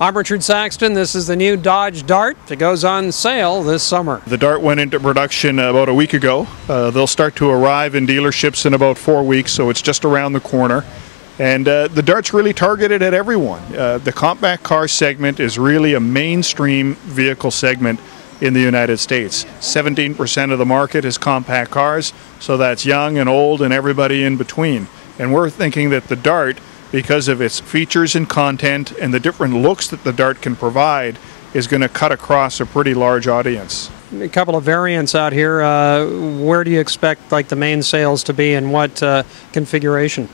I'm Richard Saxton. This is the new Dodge Dart that goes on sale this summer. The Dart went into production about a week ago. They'll start to arrive in dealerships in about 4 weeks, so it's just around the corner. And the Dart's really targeted at everyone. The compact car segment is really a mainstream vehicle segment in the United States. 17% of the market is compact cars, so that's young and old and everybody in between. And we're thinking that the Dart, because of its features and content and the different looks that the Dart can provide, is going to cut across a pretty large audience. A couple of variants out here. Where do you expect the main sales to be, and what configuration?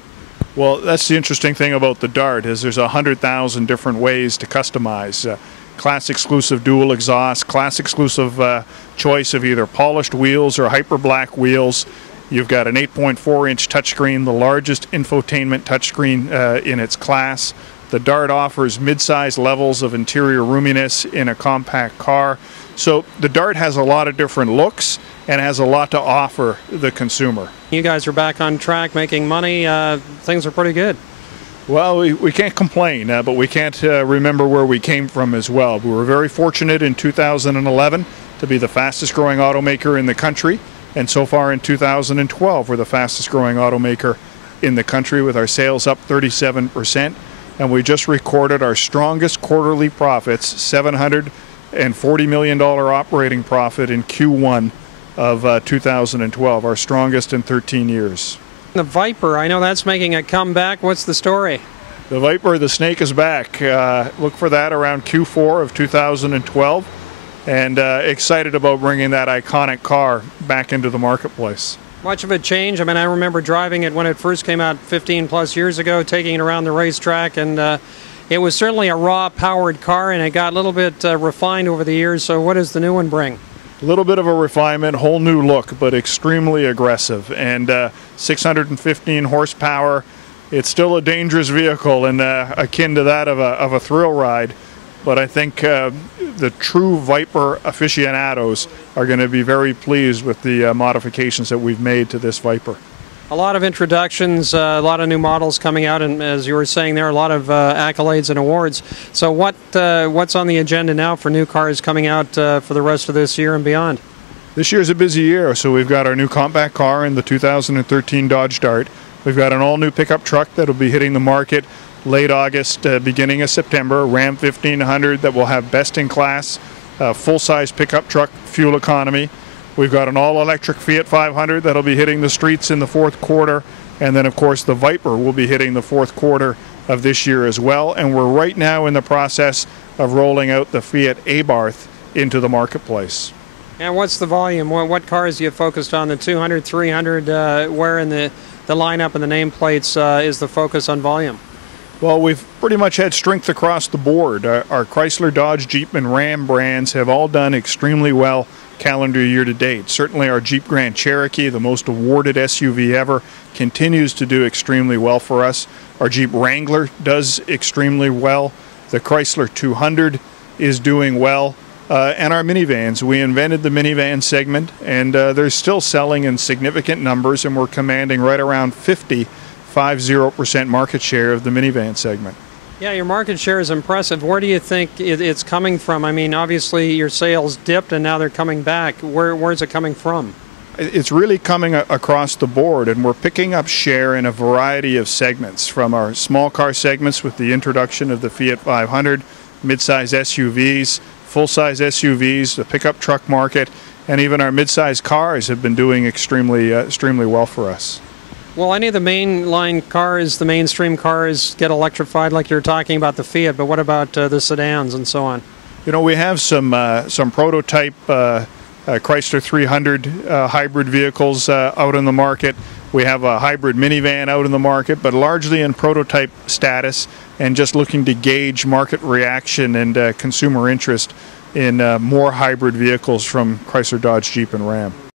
Well, that's the interesting thing about the Dart, is there's 100,000 different ways to customize. Class exclusive dual exhaust, class exclusive choice of either polished wheels or hyper black wheels. You've got an 8.4-inch touchscreen, the largest infotainment touchscreen in its class. The Dart offers mid-size levels of interior roominess in a compact car. So the Dart has a lot of different looks and has a lot to offer the consumer. You guys are back on track, making money. Things are pretty good. Well, we can't complain, but we can't remember where we came from as well. We were very fortunate in 2011 to be the fastest growing automaker in the country. And so far in 2012, we're the fastest growing automaker in the country, with our sales up 37%. And we just recorded our strongest quarterly profits, $740 million operating profit in Q1 of 2012, our strongest in 13 years. The Viper, I know that's making a comeback. What's the story? The Viper, the snake, is back. Look for that around Q4 of 2012. And excited about bringing that iconic car back into the marketplace. Much of a change? I mean, I remember driving it when it first came out 15 plus years ago, taking it around the racetrack, and it was certainly a raw powered car, and it got a little bit refined over the years. So what does the new one bring? A little bit of a refinement, whole new look, but extremely aggressive, and 615 horsepower. It's still a dangerous vehicle and akin to that of a thrill ride. But I think the true Viper aficionados are going to be very pleased with the modifications that we've made to this Viper. A lot of introductions, a lot of new models coming out, and as you were saying there, a lot of accolades and awards. So what's on the agenda now for new cars coming out for the rest of this year and beyond? This year's a busy year, so we've got our new compact car in the 2013 Dodge Dart. We've got an all-new pickup truck that'll be hitting the market late August, beginning of September, Ram 1500 that will have best-in-class full-size pickup truck fuel economy. We've got an all-electric Fiat 500 that'll be hitting the streets in the fourth quarter, and then of course the Viper will be hitting the fourth quarter of this year as well. And we're right now in the process of rolling out the Fiat Abarth into the marketplace. And what's the volume? What cars do you focused on? The 200, 300, where in the lineup and the nameplates is the focus on volume? Well, we've pretty much had strength across the board. Our Chrysler, Dodge, Jeep, and Ram brands have all done extremely well calendar year to date. Certainly our Jeep Grand Cherokee, the most awarded SUV ever, continues to do extremely well for us. Our Jeep Wrangler does extremely well. The Chrysler 200 is doing well. And our minivans. We invented the minivan segment, and they're still selling in significant numbers, and we're commanding right around 50% market share of the minivan segment. Yeah, your market share is impressive. Where do you think it's coming from? I mean, obviously your sales dipped and now they're coming back. Where's it coming from? It's really coming across the board, and we're picking up share in a variety of segments, from our small car segments with the introduction of the Fiat 500, mid-size SUVs, full-size SUVs, the pickup truck market, and even our mid-size cars have been doing extremely well for us. Well, any of the mainline cars, the mainstream cars, get electrified like you're talking about the Fiat, but what about the sedans and so on? You know, we have some prototype Chrysler 300 hybrid vehicles out in the market. We have a hybrid minivan out in the market, but largely in prototype status, and just looking to gauge market reaction and consumer interest in more hybrid vehicles from Chrysler, Dodge, Jeep, and Ram.